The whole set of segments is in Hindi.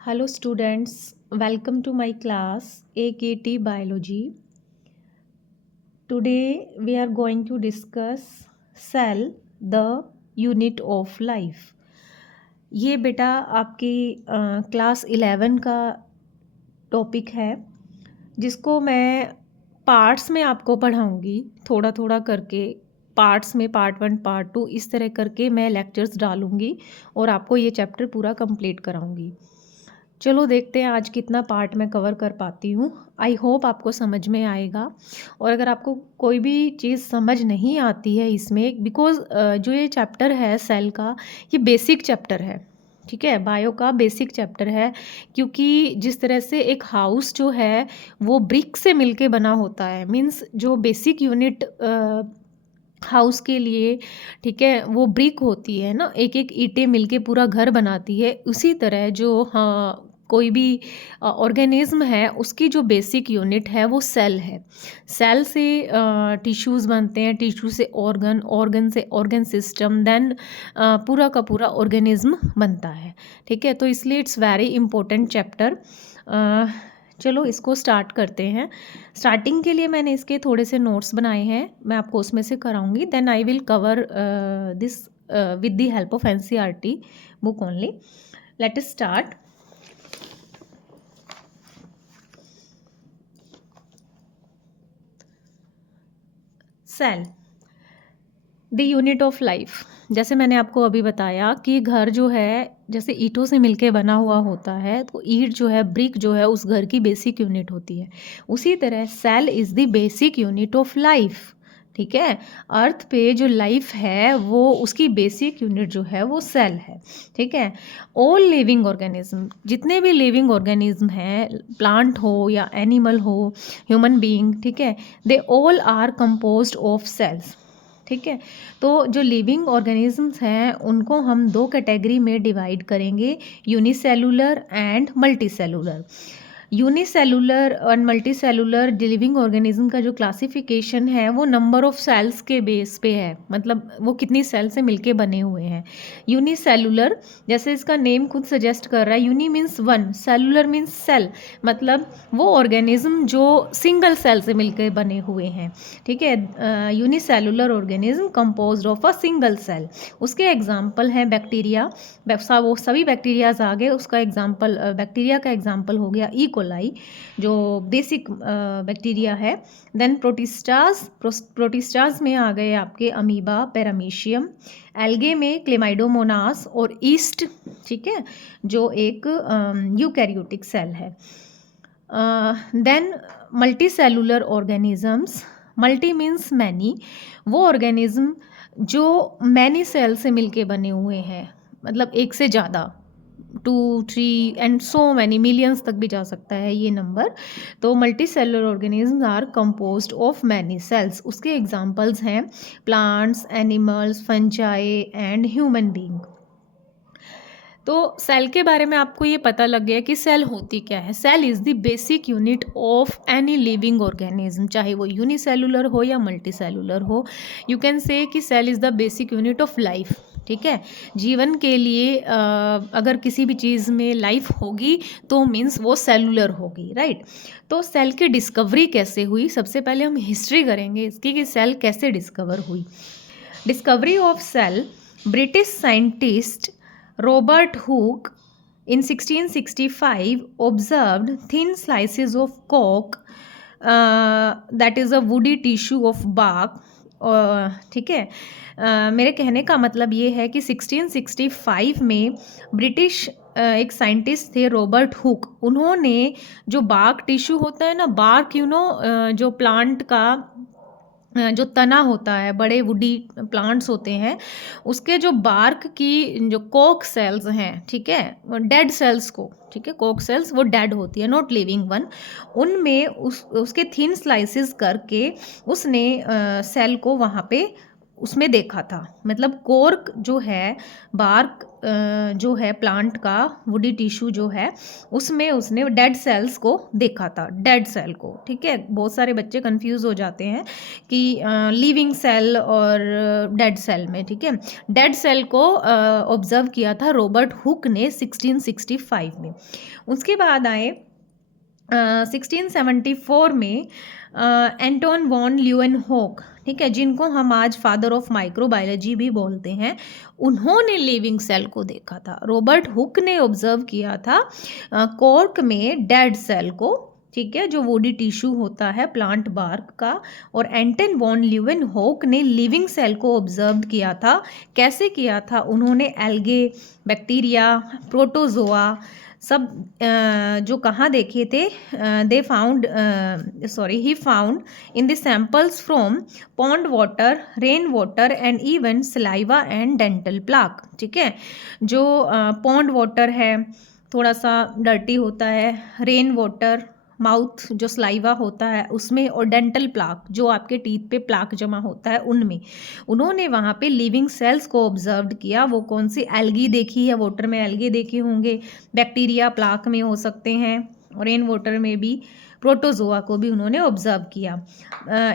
Hello students, welcome to my class AKT Biology. Today we are going to discuss cell, the unit of life. ये बेटा आपकी क्लास 11 का टॉपिक है जिसको मैं पार्ट्स में आपको पढ़ाऊँगी थोड़ा थोड़ा करके। पार्ट्स में पार्ट 1 पार्ट 2 इस तरह करके मैं लेक्चर्स डालूँगी और आपको ये चैप्टर पूरा कंप्लीट कराऊँगी। चलो देखते हैं आज कितना पार्ट मैं कवर कर पाती हूँ। आई होप आपको समझ में आएगा। और अगर आपको कोई भी चीज़ समझ नहीं आती है इसमें, बिकॉज़ जो ये चैप्टर है सेल का, ये बेसिक चैप्टर है, ठीक है, बायो का बेसिक चैप्टर है। क्योंकि जिस तरह से एक हाउस जो है वो ब्रिक से मिलके बना होता है, मीन्स जो बेसिक यूनिट हाउस के लिए, ठीक है, वो ब्रिक होती है ना, एक एक ईंटें मिलके पूरा घर बनाती है। उसी तरह जो हाँ कोई भी ऑर्गेनिज्म है उसकी जो बेसिक यूनिट है वो सेल है। सेल से टिश्यूज़ बनते हैं, टिश्यू से ऑर्गन, ऑर्गन से ऑर्गन सिस्टम, देन पूरा का पूरा ऑर्गेनिज्म बनता है, ठीक है। तो इसलिए इट्स वेरी इंपॉर्टेंट चैप्टर। चलो इसको स्टार्ट करते हैं। स्टार्टिंग के लिए मैंने इसके थोड़े से नोट्स बनाए हैं, मैं आपको उसमें से कराऊंगी। Then I will cover this with the help of NCERT book only. Let us start. Cell, the unit of life. जैसे मैंने आपको अभी बताया कि घर जो है जैसे ईंटों से मिलके बना हुआ होता है, तो ईंट जो है, ब्रिक जो है, उस घर की बेसिक यूनिट होती है। उसी तरह cell is the basic unit of life, ठीक है। अर्थ पे जो लाइफ है वो उसकी बेसिक यूनिट जो है वो सेल है, ठीक है। ऑल लिविंग ऑर्गेनिज्म, जितने भी लिविंग ऑर्गेनिज्म हैं, प्लांट हो या एनिमल हो, ह्यूमन बीइंग, ठीक है, they all are composed of cells, ठीक है। तो जो लिविंग ऑर्गेनिजम्स हैं उनको हम दो कैटेगरी में डिवाइड करेंगे, यूनिसेलुलर एंड मल्टीसेलुलर। यूनिसेलुलर और मल्टीसेलुलर लिविंग ऑर्गेनिज्म का जो क्लासिफिकेशन है वो नंबर ऑफ सेल्स के बेस पे है, मतलब वो कितनी सेल से मिलके बने हुए हैं। यूनिसेलुलर, जैसे इसका नेम खुद सजेस्ट कर रहा है, uni means one, cellular means cell, मतलब वो ऑर्गेनिज्म जो सिंगल सेल से मिलकर बने हुए हैं, ठीक है। Unicellular organism composed of a single cell. उसके एग्जाम्पल हैं बैक्टीरिया, वो सभी बैक्टीरियाज आ गए। उसका एग्जाम्पल, बैक्टीरिया का एग्जाम्पल हो गया ई कोलाई, जो बेसिक बैक्टीरिया है। देन प्रोटिस्टाज, प्रोटिस्टाज में आ गए आपके अमीबा, पैरामीशियम। एल्गे में क्लेमाइडोमोनास और ईस्ट, ठीक है, जो एक यूकैरियोटिक सेल है। Then multi cellular organisms, multi means many, वो ऑर्गेनिज्म जो मैनी सेल से मिलके बने हुए हैं, मतलब एक से ज़्यादा, 2, 3 एंड सो मैनी, मिलियंस तक भी जा सकता है ये नंबर। तो multi cellular organism are composed of many cells. उसके एग्जांपल्स हैं plants, animals, fungi and human being. तो सेल के बारे में आपको ये पता लग गया कि सेल होती क्या है। Cell is the basic unit of any living organism, चाहे वो यूनिसेलुलर हो या मल्टी सेलुलर हो। यू कैन से कि cell is the basic unit of life, ठीक है। जीवन के लिए अगर किसी भी चीज़ में लाइफ होगी तो मीन्स वो सेलुलर होगी, राइट। तो सेल की डिस्कवरी कैसे हुई, सबसे पहले हम हिस्ट्री करेंगे इसकी कि सेल कैसे डिस्कवर हुई। Discovery of cell, British scientist Robert Hooke in 1665 observed thin slices of cork, that is a woody tissue of bark, ठीक है। मेरे कहने का मतलब ये है कि 1665 में ब्रिटिश एक साइंटिस्ट थे रॉबर्ट हुक, उन्होंने जो बार्क टिश्यू होता है ना, बार्क जो प्लांट का जो तना होता है, बड़े वुडी प्लांट्स होते हैं, उसके जो बार्क की जो कोक सेल्स हैं, ठीक है, डेड सेल्स को, ठीक है, कोक सेल्स वो डेड होती है, नॉट लिविंग वन, उनमें उसके थिन स्लाइसेस करके उसने सेल को वहाँ पे उसमें देखा था, मतलब कोर्क जो है, बार्क जो है प्लांट का वुडी टिश्यू जो है, उसमें उसने डेड सेल्स को देखा था, डेड सेल को। ठीक है, बहुत सारे बच्चे कंफ्यूज हो जाते हैं कि लिविंग सेल और डेड सेल में। ठीक है, डेड सेल को ऑब्जर्व किया था रॉबर्ट हुक ने 1665 में। उसके बाद आए 1674 में एंटोन वॉन ल्यूएनहोक, ठीक है, जिनको हम आज फादर ऑफ माइक्रोबायोलॉजी भी बोलते हैं, उन्होंने लिविंग सेल को देखा था। रॉबर्ट हुक ने ऑब्जर्व किया था कॉर्क में डेड सेल को, ठीक है, जो वुडी टिश्यू होता है प्लांट बार्क का। और एंटन वॉन ल्यूएनहोक ने लिविंग सेल को ऑब्जर्व किया था। कैसे किया था उन्होंने? एल्गे, बैक्टीरिया, प्रोटोजोआ सब जो कहाँ देखे थे, they found he found in the samples from pond water, rain water and even saliva and dental plaque. ठीक है, जो पॉन्ड वाटर है थोड़ा सा डर्टी होता है, रेन वाटर माउथ जो स्लाइवा होता है उसमें, और डेंटल प्लाक जो आपके टीथ पे प्लाक जमा होता है उनमें, उन्होंने वहाँ पे लिविंग सेल्स को ऑब्जर्व किया। वो कौन सी? एल्गी देखी है, वाटर में एल्गे देखे होंगे, बैक्टीरिया प्लाक में हो सकते हैं, और रेन वाटर में भी प्रोटोजोआ को भी उन्होंने ऑब्जर्व किया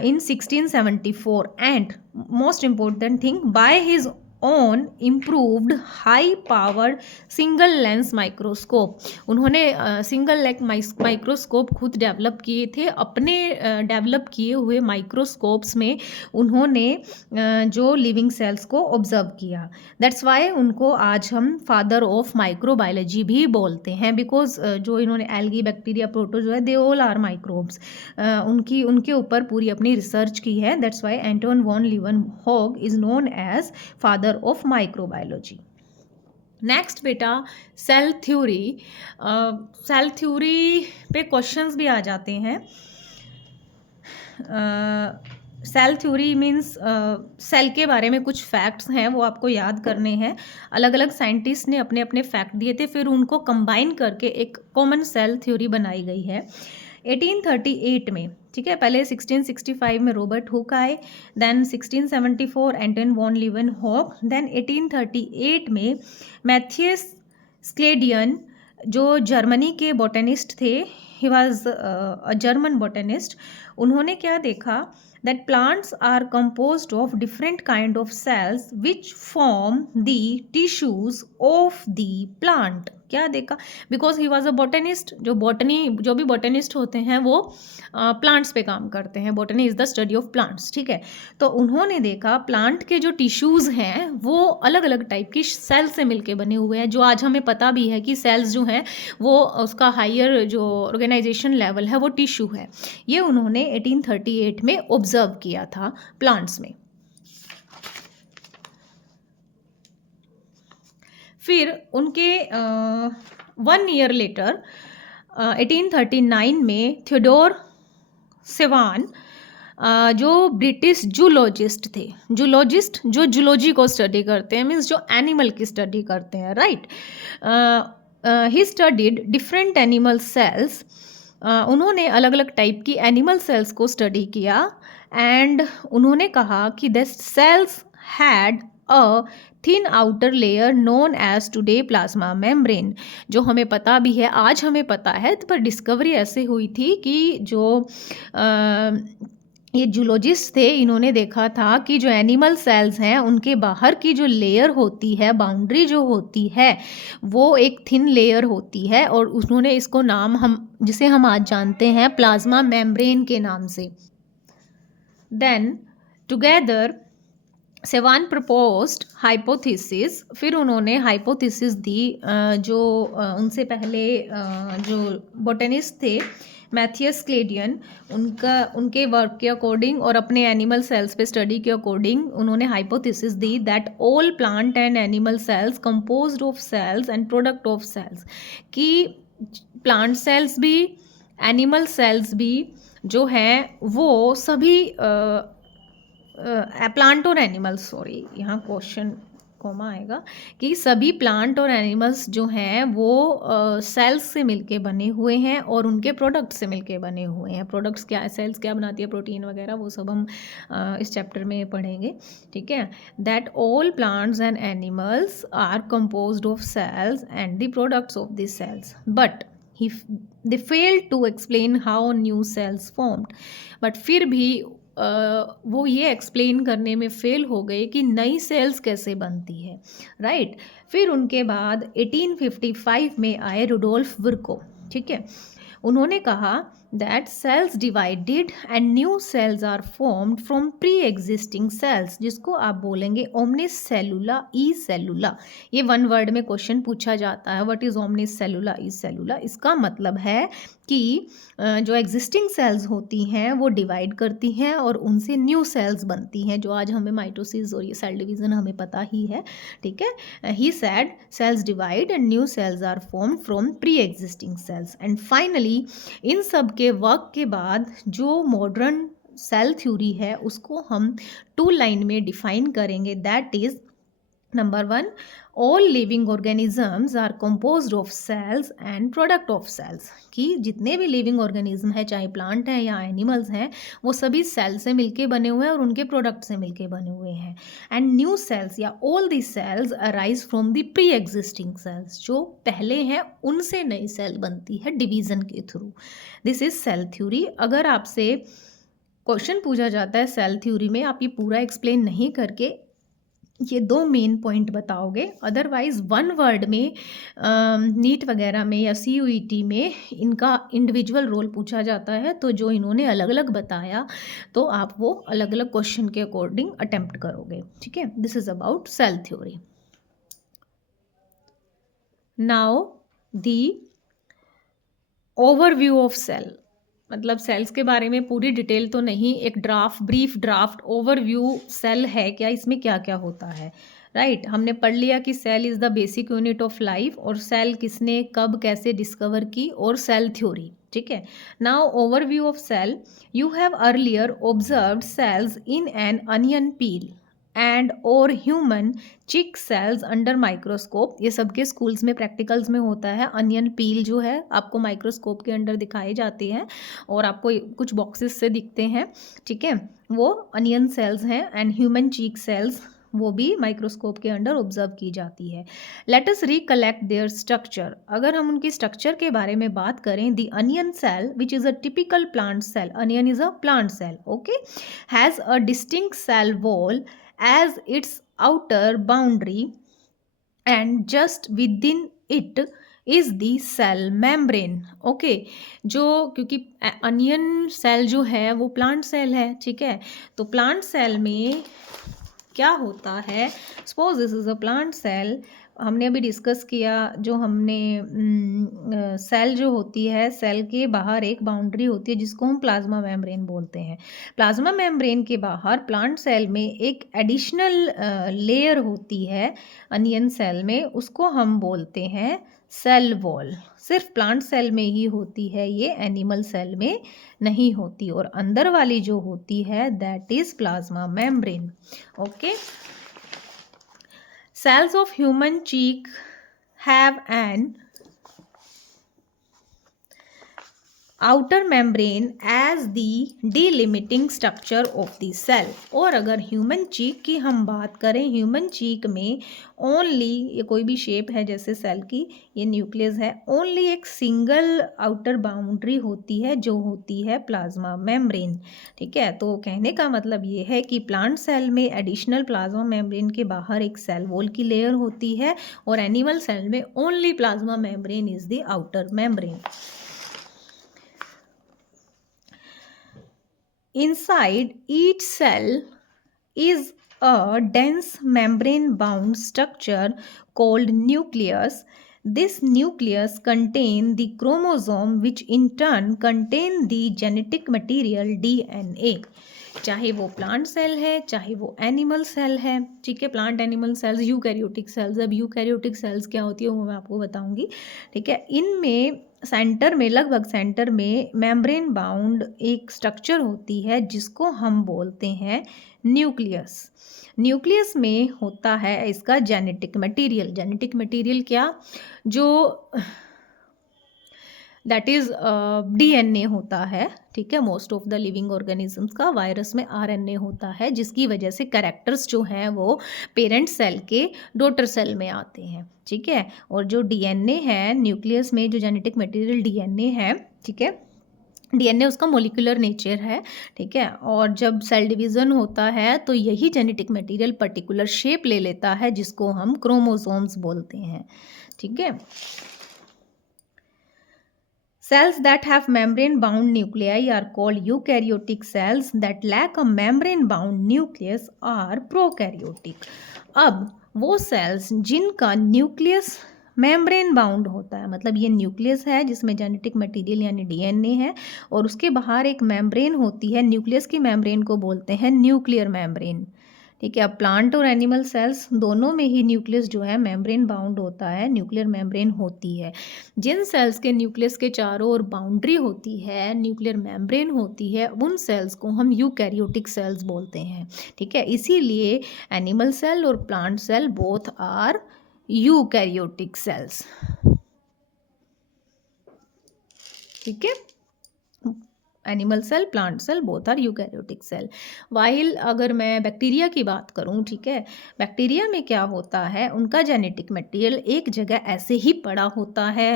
इन 1674। And most important thing, by his on improved high powered single lens microscope, उन्होंने सिंगल लेंस माइक्रोस्कोप खुद डेवलप किए थे। अपने डेवलप किए हुए माइक्रोस्कोप्स में उन्होंने जो लिविंग सेल्स को ऑब्जर्व किया। दैट्स वाई उनको आज हम फादर ऑफ माइक्रोबायोलॉजी भी बोलते हैं, बिकॉज जो इन्होंने algae, bacteria, protozoa, they all are microbes, उनके ऊपर पूरी अपनी रिसर्च की है। That's why Anton von Leeuwenhoek is known as father of microbiology. Next बेटा, सेल थ्योरी। सेल थ्योरी पे क्वेश्चंस भी आ जाते हैं। सेल थ्योरी मीन्स सेल के बारे में कुछ फैक्ट्स हैं, वो आपको याद करने हैं। अलग अलग साइंटिस्ट ने अपने अपने फैक्ट दिए थे, फिर उनको कंबाइन करके एक कॉमन सेल थ्योरी बनाई गई है 1838 में। ठीक है, पहले 1665 में रॉबर्ट हुक आए, then 1674 Anton van Leeuwenhoek, then 1838 में मैथियस स्क्लेडियन जो जर्मनी के बॉटनिस्ट थे, he was a German botanist. उन्होंने क्या देखा? That plants are composed of different kind of cells which form the tissues of the plant। क्या देखा? Because he was a botanist. जो भी बॉटनिस्ट होते हैं वो प्लांट्स पे काम करते हैं। Botany is the study of plants. ठीक है, तो उन्होंने देखा प्लांट के जो टिश्यूज़ हैं वो अलग अलग टाइप की सेल से मिलके बने हुए हैं, जो आज हमें पता भी है कि सेल्स जो हैं वो उसका हायर जो ऑर्गेनाइजेशन लेवल है वो टिश्यू है। ये उन्होंने 1838 में ऑब्जर्व किया था प्लांट्स में। फिर उनके 1 ईयर लेटर 1839 में थियोडोर सेवान जो ब्रिटिश जूलॉजिस्ट थे, जूलॉजिस्ट जो जूलॉजी को स्टडी करते हैं, मीन्स जो एनिमल की स्टडी करते हैं, right. He studied different animal cells. उन्होंने अलग अलग टाइप की एनिमल सेल्स को स्टडी किया, एंड उन्होंने कहा कि the cells had a thin outer layer known as today plasma membrane. जो हमें पता भी है, आज हमें पता है, पर डिस्कवरी ऐसे हुई थी कि जो ये जूलॉजिस्ट थे, इन्होंने देखा था कि जो एनिमल सेल्स हैं उनके बाहर की जो लेयर होती है, बाउंड्री जो होती है, वो एक थिन लेयर होती है, और उन्होंने इसको नाम जिसे हम आज जानते हैं प्लाज्मा मेम्ब्रेन के नाम से। Then together Schwann proposed hypothesis. फिर उन्होंने हाइपोथेसिस दी, जो उनसे पहले जो बॉटनिस्ट थे मैथियस क्लेडियन, उनके वर्क के अकॉर्डिंग और अपने एनिमल सेल्स पे स्टडी के अकॉर्डिंग उन्होंने हाइपोथेसिस दी that all plant and animal cells composed of cells and product of cells, कि प्लांट सेल्स भी एनिमल सेल्स भी जो हैं वो सभी प्लांट और एनिमल, सॉरी यहाँ क्वेश्चन कॉमा आएगा कि सभी प्लांट और एनिमल्स जो हैं वो सेल्स से मिलके बने हुए हैं और उनके प्रोडक्ट्स से मिलके बने हुए हैं। प्रोडक्ट्स क्या है, सेल्स क्या बनाती है, प्रोटीन वगैरह, वो सब हम इस चैप्टर में पढ़ेंगे, ठीक है। That all plants and animals are composed of cells and the products of this cells, but they failed to explain how new cells formed। But फिर भी वो ये एक्सप्लेन करने में फेल हो गए कि नई सेल्स कैसे बनती है, राइट। फिर उनके बाद 1855 में आए रुडोल्फ विर्को, ठीक है। उन्होंने कहा that cells divided and new cells are formed from pre existing cells, जिसको आप बोलेंगे ओमनिस सेलुला ई सेलुला। ये वन वर्ड में क्वेश्चन पूछा जाता है, व्हाट इज ओमनिस सेलुला ई सेलुला। इसका मतलब है कि जो एग्जिस्टिंग सेल्स होती हैं वो डिवाइड करती हैं और उनसे न्यू सेल्स बनती हैं, जो आज हमें माइटोसिस और ये सेल डिवीज़न हमें पता ही है, ठीक है। He said cells divide and new cells are formed from pre existing cells. And finally इन सब के वर्क के बाद जो मॉडर्न सेल थ्योरी है उसको हम 2 लाइन में डिफाइन करेंगे, that is number 1, all living organisms are composed of cells and product of cells, कि जितने भी लिविंग ऑर्गेनिज्म है, चाहे प्लांट हैं या एनिमल्स हैं, वो सभी सेल से मिलके बने हुए हैं और उनके प्रोडक्ट से मिलके बने हुए हैं। एंड न्यू सेल्स या all the cells arise from the pre existing cells, जो पहले हैं उनसे नई सेल बनती है डिवीजन के through. This is cell theory. अगर आपसे क्वेश्चन पूछा जाता है सेल थ्योरी में, आप ये पूरा एक्सप्लेन नहीं करके ये 2 मेन पॉइंट बताओगे, अदरवाइज वन वर्ड में नीट वगैरह में या CUET में इनका इंडिविजुअल रोल पूछा जाता है, तो जो इन्होंने अलग अलग बताया तो आप वो अलग अलग क्वेश्चन के अकॉर्डिंग अटेम्प्ट करोगे, ठीक है। This is about cell theory. Now the overview of cell, मतलब सेल्स के बारे में पूरी डिटेल तो नहीं, एक ब्रीफ ड्राफ्ट ओवरव्यू सेल है क्या, इसमें क्या क्या होता है, राइट। हमने पढ़ लिया कि cell is the basic unit of life, और सेल किसने कब कैसे डिस्कवर की, और सेल थ्योरी, ठीक है। Now overview of cell, you have earlier observed cells in an onion peel and और human cheek cells under microscope. ये सबके स्कूल्स में प्रैक्टिकल्स में होता है। अनियन पील जो है आपको माइक्रोस्कोप के अंडर दिखाई जाती है और आपको कुछ बॉक्सेस से दिखते हैं, ठीक है, वो अनियन सेल्स हैं। एंड ह्यूमन चीक सेल्स वो भी माइक्रोस्कोप के अंडर ऑब्जर्व की जाती है। Let us recollect their structure. अगर हम उनकी स्ट्रक्चर के बारे में बात करें, the onion cell which is a typical plant cell, onion is a plant cell, okay, has a distinct cell wall as its outer boundary and just within it is the cell membrane, okay। जो क्योंकि अनियन सेल जो है वो प्लांट सेल है, ठीक है, तो प्लांट सेल में क्या होता है, suppose this is a plant cell, हमने अभी डिस्कस किया, जो हमने सेल जो होती है, सेल के बाहर एक बाउंड्री होती है जिसको हम प्लाज्मा मेम्ब्रेन बोलते हैं। प्लाज्मा मेम्ब्रेन के बाहर प्लांट सेल में एक एडिशनल लेयर होती है अनियन सेल में, उसको हम बोलते हैं सेल वॉल। सिर्फ प्लांट सेल में ही होती है ये, एनिमल सेल में नहीं होती, और अंदर वाली जो होती है that is plasma membrane, okay. Cells of human cheek have an outer membrane as the delimiting structure of the cell। और अगर ह्यूमन चीक की हम बात करें, ह्यूमन चीक में ओनली, ये कोई भी शेप है जैसे सेल की, ये न्यूक्लियस है, ओनली एक सिंगल आउटर बाउंड्री होती है जो होती है प्लाज्मा मेम्ब्रेन, ठीक है। तो कहने का मतलब ये है कि प्लांट सेल में एडिशनल प्लाज्मा मेम्ब्रेन के बाहर एक सेल वॉल की लेयर होती है, और एनिमल सेल में only plasma membrane is the outer membrane. Inside each cell is a dense membrane-bound structure called nucleus. This nucleus contains the chromosome, which in turn contain the genetic material DNA। चाहे वो प्लांट सेल है चाहे वो एनिमल सेल है, ठीक है, plant animal cells, eukaryotic cells. अब यूकैरियोटिक सेल्स क्या होती है वो मैं आपको बताऊंगी, ठीक है। इनमें सेंटर में, लगभग सेंटर में मेम्ब्रेन बाउंड एक स्ट्रक्चर होती है जिसको हम बोलते हैं न्यूक्लियस। न्यूक्लियस में होता है इसका जेनेटिक मटेरियल। जेनेटिक मटेरियल क्या, जो दैट इज़ डीएनए होता है, ठीक है। Most of the living organisms का वायरस में आरएनए होता है, जिसकी वजह से कैरेक्टर्स जो हैं वो पेरेंट सेल के डॉटर सेल में आते हैं, ठीक है। और जो डीएनए है न्यूक्लियस में, जो जेनेटिक मटेरियल डीएनए है, ठीक है, डीएनए उसका मोलिकुलर नेचर है, ठीक है। और जब सेल डिवीज़न होता है तो यही जेनेटिक मटेरियल पर्टिकुलर शेप ले लेता है जिसको हम क्रोमोसोम्स बोलते हैं, ठीक है। Cells that have membrane-bound nuclei are called eukaryotic. Cells that lack a membrane-bound nucleus are prokaryotic. अब वो सेल्स जिनका न्यूक्लियस मेम्ब्रेन बाउंड होता है, मतलब ये न्यूक्लियस है जिसमें जेनेटिक मटेरियल यानी डीएनए है और उसके बाहर एक मेम्ब्रेन होती है, न्यूक्लियस की मेम्ब्रेन को बोलते हैं न्यूक्लियर मेम्ब्रेन, ठीक है। अब प्लांट और एनिमल सेल्स दोनों में ही न्यूक्लियस जो है मेम्ब्रेन बाउंड होता है, न्यूक्लियर मेम्ब्रेन होती है। जिन सेल्स के न्यूक्लियस के चारों ओर बाउंड्री होती है, न्यूक्लियर मेम्ब्रेन होती है, उन सेल्स को हम यूकैरियोटिक सेल्स बोलते हैं, ठीक है। इसीलिए एनिमल सेल और plant cell both are eukaryotic cells, ठीक है। Animal cell, plant cell both are eukaryotic cell. While अगर मैं बैक्टीरिया की बात करूं, ठीक है, बैक्टीरिया में क्या होता है, उनका जेनेटिक मटेरियल एक जगह ऐसे ही पड़ा होता है,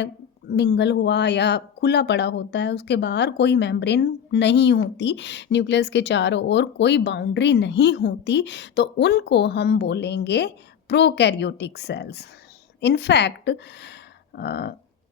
मिंगल हुआ या खुला पड़ा होता है, उसके बाहर कोई मेम्ब्रेन नहीं होती, न्यूक्लियस के चारों ओर कोई बाउंड्री नहीं होती, तो उनको हम बोलेंगे प्रोकैरियोटिक सेल्स। इनफैक्ट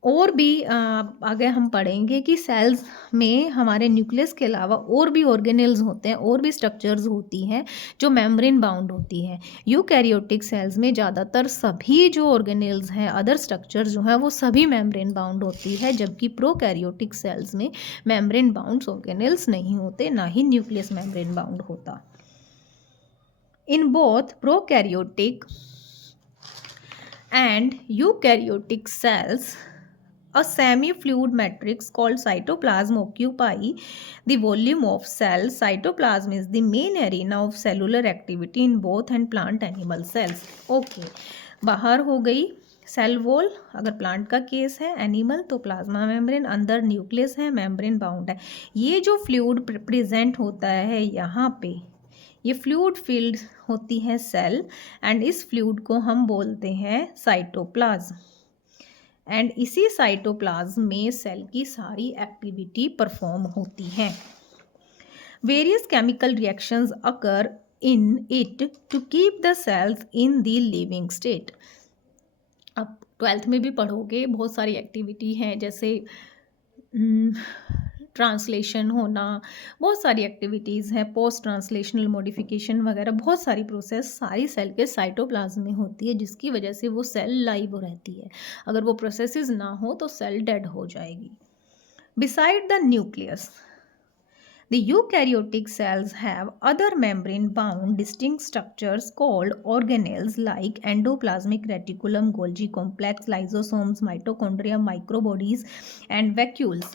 और भी आगे हम पढ़ेंगे कि सेल्स में हमारे न्यूक्लियस के अलावा और भी ऑर्गेनेल्स होते हैं, और भी स्ट्रक्चर्स होती हैं जो मेम्ब्रेन बाउंड होती हैं। यूकैरियोटिक सेल्स में ज़्यादातर सभी जो ऑर्गेनेल्स हैं, अदर स्ट्रक्चर्स जो हैं, वो सभी मेम्ब्रेन बाउंड होती है, जबकि प्रोकैरियोटिक सेल्स में मेम्ब्रेन बाउंड ऑर्गेनेल्स नहीं होते, ना ही न्यूक्लियस मेम्ब्रेन बाउंड होता। In both prokaryotic and eukaryotic cells, a semi-fluid matrix called cytoplasm occupy the volume of cell. Cytoplasm is the main arena of cellular activity in both and plant animal cells. Okay, बाहर हो गई सेल वॉल अगर प्लांट का केस है, एनिमल तो प्लाज्मा मेम्ब्रेन, अंदर न्यूक्लियस है, मेम्ब्रेन बाउंड है। ये जो फ्लूइड प्रेजेंट होता है यहाँ पे, ये फ्लूइड फील्ड होती है सेल, एंड इस फ्लूइड को हम बोलते हैं साइटोप्लाज्म। एंड इसी साइटोप्लाज्म में सेल की सारी एक्टिविटी परफॉर्म होती है। Various chemical reactions occur in it to keep the cells in the living state. अब 12th में भी पढ़ोगे, बहुत सारी एक्टिविटी हैं, जैसे ट्रांसलेशन होना, बहुत सारी एक्टिविटीज़ हैं, पोस्ट ट्रांसलेशनल मॉडिफिकेशन वगैरह, बहुत सारी प्रोसेस सारी सेल के साइटोप्लाज्म में होती है, जिसकी वजह से वो सेल लाइव रहती है। अगर वो प्रोसेसेस ना हो तो सेल डेड हो जाएगी। Beside the nucleus, the eukaryotic cells have other membrane-bound distinct structures called organelles like endoplasmic reticulum, Golgi complex, lysosomes, mitochondria, microbodies and vacuoles।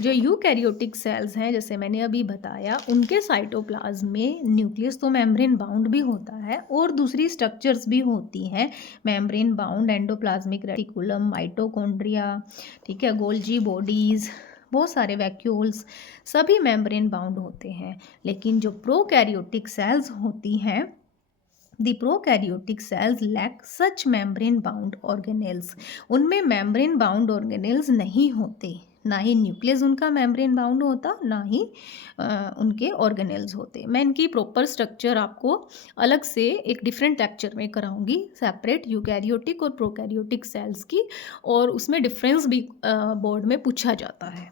जो यूकैरियोटिक सेल्स हैं, जैसे मैंने अभी बताया, उनके साइटोप्लाज्म में न्यूक्लियस तो मेम्ब्रेन बाउंड भी होता है और दूसरी स्ट्रक्चर्स भी होती हैं membrane bound, endoplasmic reticulum, mitochondria, ठीक है, गोल्जी बॉडीज़, बहुत सारे वैक्यूल्स, सभी मेम्ब्रेन बाउंड होते हैं। लेकिन जो प्रोकैरियोटिक सेल्स होती हैं, the prokaryotic cells lack such membrane bound organelles. उनमें मेम्ब्रेन बाउंड ऑर्गेनेल्स नहीं होते, ना ही न्यूक्लियस उनका मेम्ब्रेन बाउंड होता, ना ही उनके ऑर्गेनेल्स होते। मैं इनकी प्रॉपर स्ट्रक्चर आपको अलग से एक डिफरेंट लेक्चर में कराऊंगी, सेपरेट यूकैरियोटिक और प्रोकैरियोटिक सेल्स की, और उसमें डिफरेंस भी बोर्ड में पूछा जाता है।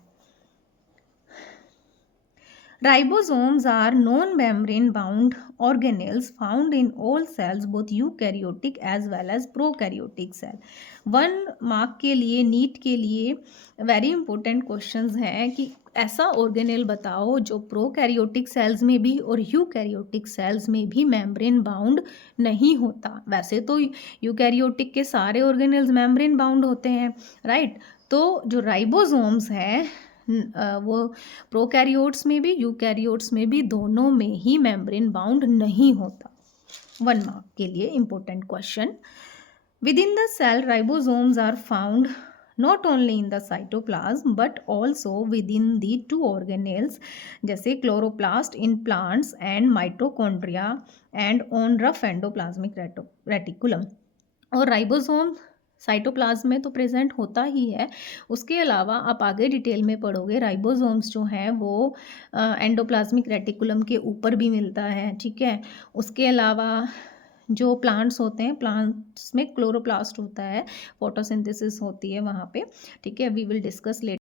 Ribosomes are non-membrane bound organelles found in all cells, both eukaryotic as well as prokaryotic cell। 1 mark के लिए, नीट के लिए वेरी इंपॉर्टेंट क्वेश्चंस हैं कि ऐसा ऑर्गेनेल बताओ जो प्रोकैरियोटिक सेल्स में भी और यूकैरियोटिक सेल्स में भी मेम्ब्रेन बाउंड नहीं होता। वैसे तो यूकैरियोटिक के सारे ऑर्गेनेल्स मेम्ब्रेन बाउंड होते हैं, राइट, तो जो राइबोसोम्स हैं वो प्रोकैरियोट्स में भी यूकैरियोट्स में भी दोनों में ही मेम्ब्रेन बाउंड नहीं होता। 1 मार्क के लिए important question. Within the cell, ribosomes are found not only in the cytoplasm but also within the two organelles जैसे chloroplast in plants and mitochondria and on rough endoplasmic reticulum। और राइबोसोम साइटोप्लाज्म में तो प्रेजेंट होता ही है, उसके अलावा आप आगे डिटेल में पढ़ोगे राइबोसोम्स जो हैं वो एंडोप्लाज्मिक रेटिकुलम के ऊपर भी मिलता है, ठीक है। उसके अलावा जो प्लांट्स होते हैं, प्लांट्स में क्लोरोप्लास्ट होता है, फोटोसिंथेसिस होती है वहाँ पे, ठीक है। We will discuss letter.